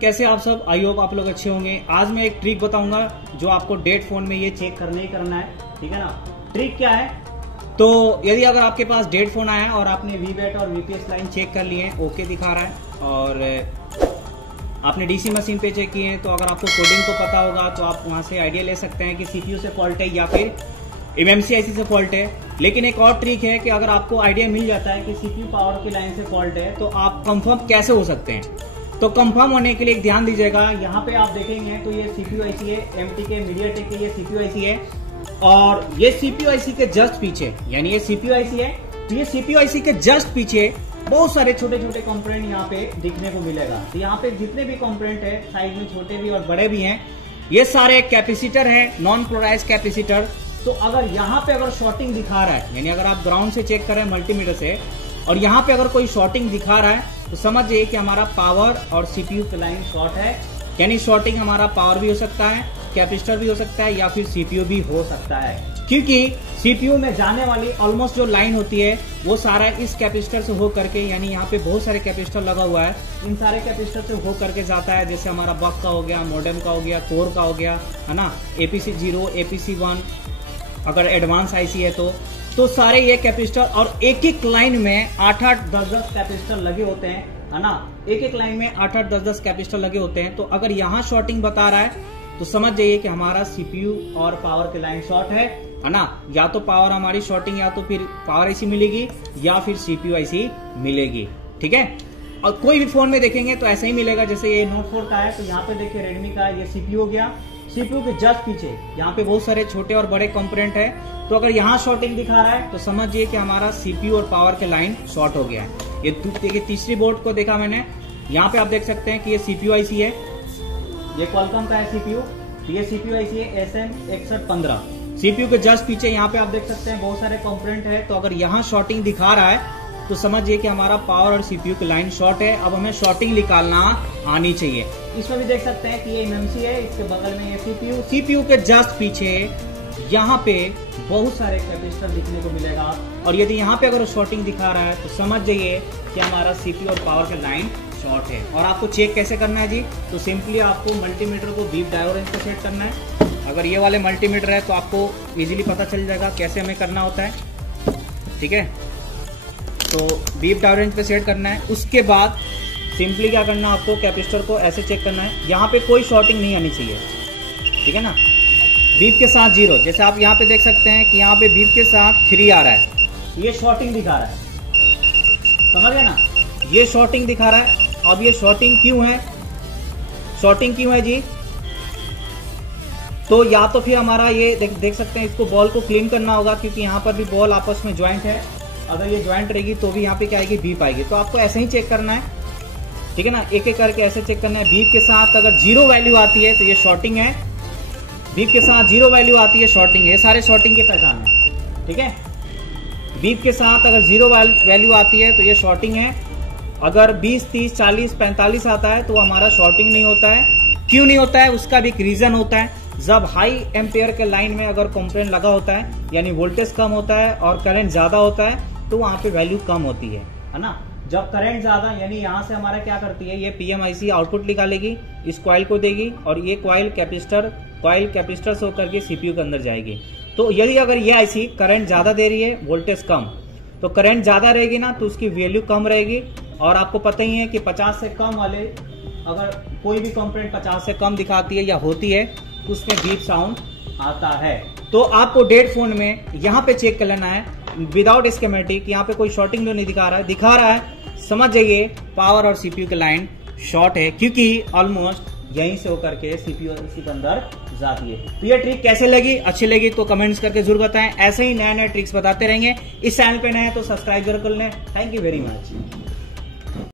कैसे आप सब? आई होप आप लोग अच्छे होंगे। आज मैं एक ट्रिक बताऊंगा जो आपको डेड फोन में ये चेक करना ही करना है, ठीक है ना। ट्रिक क्या है? तो यदि अगर आपके पास डेड फोन आया है और आपने वीबैट और वीपीएस लाइन चेक कर लिए हैं, ओके दिखा रहा है, और आपने डीसी मशीन पे चेक किए हैं, तो अगर आपको कोडिंग को पता होगा तो आप वहां से आइडिया ले सकते हैं कि सीपीयू से फॉल्ट है या फिर एमएमसी आईसी से फॉल्ट है। लेकिन एक और ट्रिक है कि अगर आपको आइडिया मिल जाता है कि सीपीयू पावर की लाइन से फॉल्ट है तो आप कंफर्म कैसे हो सकते हैं। तो कंफर्म होने के लिए एक ध्यान दीजिएगा, यहाँ पे आप देखेंगे तो ये सीपीयू आईसी है, एमटी के मीडियाटेक के ये सीपीयू आईसी है, और ये सीपीयू आईसी के जस्ट पीछे, यानी ये सीपीयू आईसी है, तो ये सीपीयू आईसी के जस्ट पीछे बहुत सारे छोटे छोटे कंपोनेंट यहाँ पे दिखने को मिलेगा। तो यहाँ पे जितने भी कंपोनेंट है, साइज में छोटे भी और बड़े भी हैं, ये सारे कैपेसिटर हैं, नॉन पोलराइज्ड कैपेसिटर। तो अगर यहाँ पे अगर शॉर्टिंग दिखा रहा है, यानी अगर आप ग्राउंड से चेक करें मल्टीमीटर से, और यहाँ पे अगर कोई शॉर्टिंग दिखा रहा है, तो समझ जाइए कि हमारा पावर और सीपीयू की लाइन शॉर्ट है। यानी शॉर्टिंग हमारा पावर भी हो सकता है, कैपेसिटर भी हो सकता है, या फिर सीपीयू भी हो सकता है, क्योंकि सीपीयू में जाने वाली ऑलमोस्ट जो लाइन होती है वो सारा इस कैपेसिटर से हो करके, यानी यहाँ पे बहुत सारे कैपेसिटर लगा हुआ है, इन सारे कैपेसिटर से हो करके जाता है। जैसे हमारा बक का हो गया, मॉडेम का हो गया, कोर का हो गया, है ना, एपीसी 0, एपीसी 1, अगर एडवांस आईसी है तो सारे ये कैपेसिटर, और एक एक लाइन में 8-8, 10-10 कैपेसिटर लगे होते हैं, है ना। एक एक लाइन में 8-8, 10-10 कैपेसिटर लगे होते हैं। तो अगर यहाँ शॉर्टिंग बता रहा है तो समझ जाइए कि हमारा सीपीयू और पावर की लाइन शॉर्ट है ना। या तो पावर हमारी शॉर्टिंग, या तो फिर पावर आईसी मिलेगी, या फिर सीपीयू आईसी मिलेगी, ठीक है। और कोई भी फोन में देखेंगे तो ऐसा ही मिलेगा। जैसे ये नोट 4 का है, तो यहाँ पे देखिए रेडमी का ये सीपीयू हो गया, सीपीयू के जस्ट पीछे यहाँ पे बहुत सारे छोटे और बड़े कंपोनेंट है। तो अगर यहाँ शॉर्टिंग दिखा रहा है तो समझिए कि हमारा सीपीयू और पावर के लाइन शॉर्ट हो गया है। ये देखिए तीसरी बोर्ड को देखा मैंने, यहाँ पे आप देख सकते हैं कि ये सीपीयू आईसी है, ये क्वालकॉम का है सीपीयू, ये सीपीयू आईसी है SM6115। सीपीयू के जस्ट पीछे यहाँ पे आप देख सकते हैं बहुत सारे कंपोनेंट है। तो अगर यहाँ शॉर्टिंग दिखा रहा है तो समझिए कि हमारा पावर और सीपीयू की लाइन शॉर्ट है। अब हमें शॉर्टिंग निकालना आनी चाहिए। इसमें भी देख सकते हैं कि ये एमएमसी है, इसके बगल में ये सीपीयू के जस्ट पीछे यहाँ पे बहुत सारे कैपेसिटर दिखने को मिलेगा। और यदि यहाँ पे अगर शॉर्टिंग दिखा रहा है तो समझ जाइए कि हमारा सीपीयू और पावर की लाइन शॉर्ट है। और आपको चेक कैसे करना है जी? तो सिंपली आपको मल्टीमीटर को बीप डायोड रेंज पे सेट करना है। अगर ये वाले मल्टीमीटर है तो आपको इजीली पता चल जाएगा कैसे हमें करना होता है, ठीक है। तो बीप डायोड रेंज पे सेट करना है। उसके बाद सिंपली क्या करना है, आपको कैपेसिटर को ऐसे चेक करना है, यहाँ पे कोई शॉर्टिंग नहीं आनी चाहिए, ठीक है ना। बीप के साथ 0, जैसे आप यहाँ पे देख सकते हैं कि यहाँ पे बीप के साथ 3 आ रहा है, ये शॉर्टिंग दिखा रहा है, समझ गए ना, ये शॉर्टिंग दिखा रहा है। अब ये शॉर्टिंग क्यों है? शॉर्टिंग क्यों है जी? तो या तो फिर हमारा ये देख सकते हैं, इसको बॉल को क्लीन करना होगा, क्योंकि यहाँ पर भी बॉल आपस में ज्वाइंट है। अगर ये ज्वाइंट रहेगी तो भी यहाँ पे क्या आएगी, बीप आएगी। तो आपको ऐसे ही चेक करना है, ठीक है ना, एक एक करके ऐसे चेक करना है। बीप के साथ अगर 0 वैल्यू आती है तो ये शॉर्टिंग है, बीप के साथ 0 वैल्यू आती है शॉर्टिंग है। ये सारे शॉर्टिंग के पहचान है, ठीक है। बीप के साथ अगर 0 वैल्यू आती है तो ये शॉर्टिंग है। अगर 20, 30, 40, 45 आता है तो हमारा शॉर्टिंग नहीं होता है। क्यों नहीं होता है? उसका भी एक रीजन होता है। जब हाई एम्पेयर के लाइन में अगर कंपोनेंट लगा होता है, यानी वोल्टेज कम होता है और करंट ज्यादा होता है, तो वहां पे वैल्यू कम होती है ना। जब करंट ज्यादा, यानी यहाँ से हमारा क्या करती है, ये पीएमआईसी आउटपुट निकालेगी, इस कॉइल को देगी, और ये कॉइल कैपेसिटर से होकर के सीपीयू के अंदर जाएगी। तो यदि अगर ये आईसी करंट ज्यादा दे रही है, वोल्टेज कम, तो करंट ज्यादा रहेगी ना, तो उसकी वैल्यू कम रहेगी। और आपको पता ही है कि 50 से कम वाले, अगर कोई भी कंपोनेंट 50 से कम दिखाती है या होती है तो उसमें बीप साउंड आता है। तो आपको डेड फोन में यहाँ पे चेक कर लेना है विदाउट स्कीमेटिक, यहाँ पे कोई शॉर्टिंग नहीं दिखा रहा है, समझ जाइए पावर और सीपीयू की लाइन शॉर्ट है, क्योंकि ऑलमोस्ट यहीं से होकर के सीपीयू इसी के अंदर जाती है। तो ये ट्रिक कैसे लगी? अच्छी लगी तो कमेंट्स करके जरूर बताएं। ऐसे ही नए नए ट्रिक्स बताते रहेंगे। इस चैनल पे नए हैं तो सब्सक्राइब जरूर कर लें। Thank you very much.